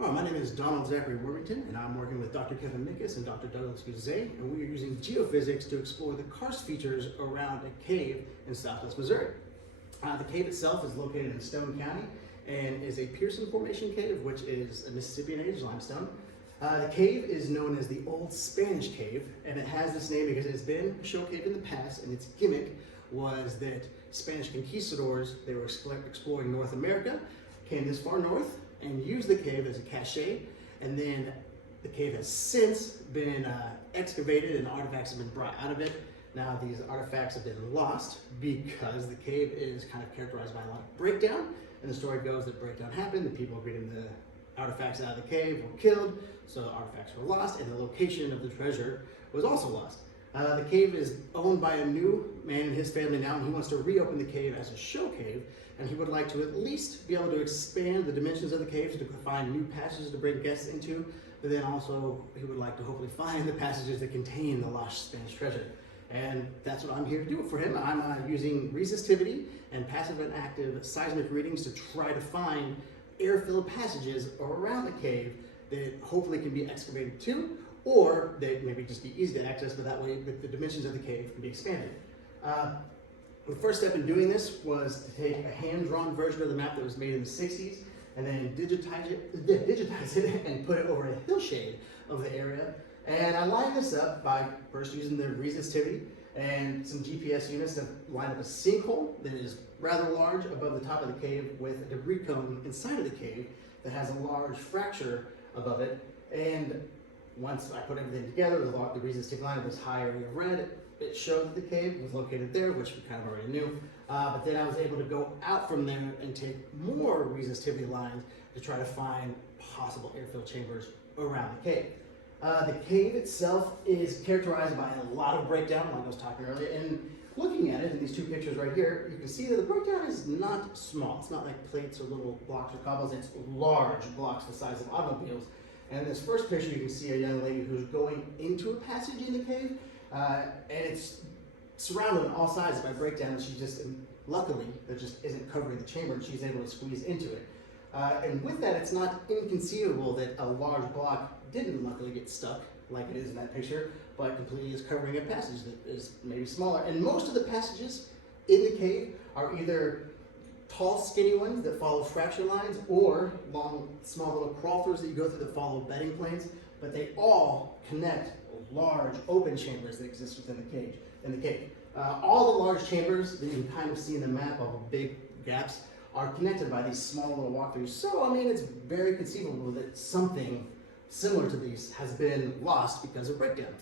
Hello, my name is Donald Zachary Worthington, and I'm working with Dr. Kevin Minkus and Dr. Douglas Guzay, and we are using geophysics to explore the karst features around a cave in southwest Missouri. The cave itself is located in Stone County and is a Pearson Formation cave, which is a Mississippian age limestone. The cave is known as the Old Spanish Cave, and it has this name because it has been a show cave in the past, and its gimmick was that Spanish conquistadors, they were exploring North America, came this far north, and used the cave as a cache, and then the cave has since been excavated and artifacts have been brought out of it. Now these artifacts have been lost because the cave is kind of characterized by a lot of breakdown, and the story goes that breakdown happened, the people bringing the artifacts out of the cave were killed, so the artifacts were lost, and the location of the treasure was also lost. The cave is owned by a new man and his family now, and he wants to reopen the cave as a show cave, and he would like to at least be able to expand the dimensions of the cave to find new passages to bring guests into, but then also he would like to hopefully find the passages that contain the lost Spanish treasure. And that's what I'm here to do for him. I'm using resistivity and passive and active seismic readings to try to find air-filled passages around the cave that hopefully can be excavated too, or they maybe just be easy to access, but that way the dimensions of the cave can be expanded. The first step in doing this was to take a hand-drawn version of the map that was made in the 60s and then digitize it and put it over a hillshade of the area. And I lined this up by first using the resistivity and some GPS units to line up a sinkhole that is rather large above the top of the cave with a debris cone inside of the cave that has a large fracture above it. And once I put everything together, the resistive line of this high area of red, it showed that the cave was located there, which we kind of already knew. But then I was able to go out from there and take more resistivity lines to try to find possible airfill chambers around the cave. The cave itself is characterized by a lot of breakdown, like I was talking earlier, and looking at it in these two pictures right here, you can see that the breakdown is not small. It's not like plates or little blocks or cobbles, it's large blocks the size of automobiles. And in this first picture, you can see a young lady who's going into a passage in the cave, and it's surrounded on all sides by breakdown, and she just, luckily, there just isn't covering the chamber, and she's able to squeeze into it. And with that, it's not inconceivable that a large block didn't luckily get stuck, like it is in that picture, but completely is covering a passage that is maybe smaller. And most of the passages in the cave are either tall, skinny ones that follow fracture lines, or long, small little crawl-throughs that you go through that follow bedding planes, but they all connect large open chambers that exist within the cave. All the large chambers that you can kind of see in the map, all the big gaps, are connected by these small little walkthroughs. So, I mean, it's very conceivable that something similar to these has been lost because of breakdown.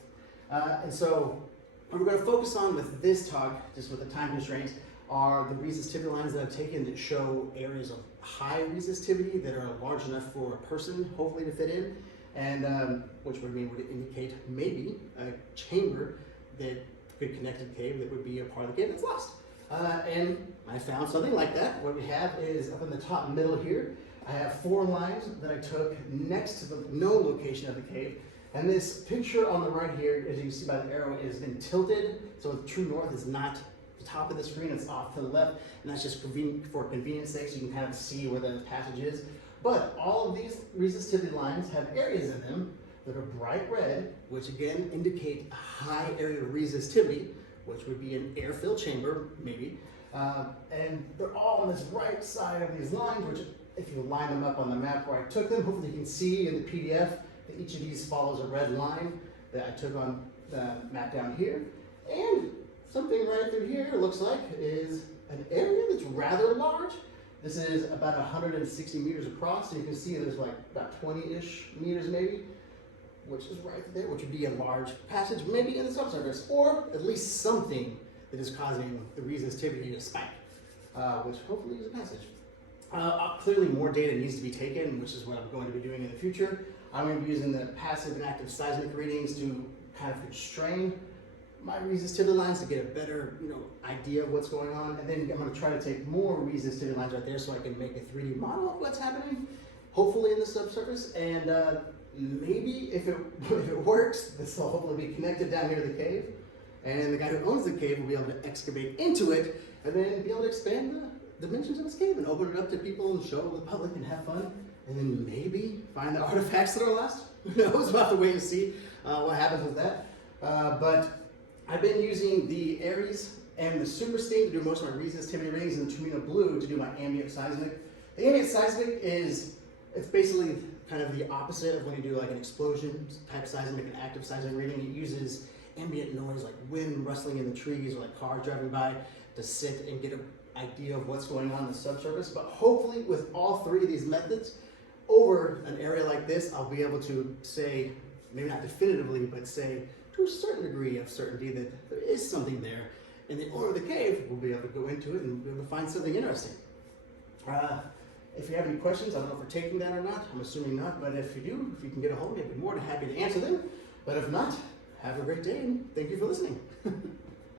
And so, what we're going to focus on with this talk, just with the time constraints, are the resistivity lines that I've taken that show areas of high resistivity that are large enough for a person, hopefully, to fit in, and which would indicate maybe a chamber that could connect to the cave that would be a part of the cave that's lost. And I found something like that. What we have is up in the top middle here, I have 4 lines that I took next to the known location of the cave. And this picture on the right here, as you can see by the arrow, has been tilted. So the true north is not the top of the screen, it's off to the left. And that's just for convenience sake, so you can kind of see where the passage is. But all of these resistivity lines have areas in them that are bright red, which again indicate a high area of resistivity, which would be an air-filled chamber, maybe. And they're all on this right side of these lines, which if you line them up on the map where I took them, hopefully you can see in the PDF that each of these follows a red line that I took on the map down here. And something right through here looks like is an area that's rather large. This is about 160 meters across, and you can see there's like about 20-ish meters maybe, which is right there, which would be a large passage, maybe in the subsurface, or at least something that is causing the resistivity to spike, which hopefully is a passage. Clearly more data needs to be taken, which is what I'm going to be doing in the future. I'm going to be using the passive and active seismic readings to kind of constrain my resistivity lines to get a better idea of what's going on. And then I'm going to try to take more resistivity lines right there so I can make a 3D model of what's happening, hopefully in the subsurface. And maybe if it works, this will hopefully be connected down here to the cave. And the guy who owns the cave will be able to excavate into it and then be able to expand the dimensions of this cave and open it up to people and show the public and have fun and then maybe find the artifacts that are lost. Who knows? We'll have to wait and see what happens with that. But I've been using the Aries and the Super Sting to do most of my resistivity readings, and the Tumino Blue to do my ambient seismic. The ambient seismic it's basically kind of the opposite of when you do like an explosion type seismic, an active seismic reading. It uses ambient noise like wind rustling in the trees or like cars driving by to sit and get an idea of what's going on in the subsurface. But hopefully with all three of these methods, over an area like this, I'll be able to say, maybe not definitively, but say to a certain degree of certainty that there is something there. And the owner of the cave will be able to go into it and be able to find something interesting. If you have any questions, I don't know if we're taking that or not. I'm assuming not, but if you do, if you can get a hold of me, I'd be more than happy to answer them. But if not, have a great day and thank you for listening.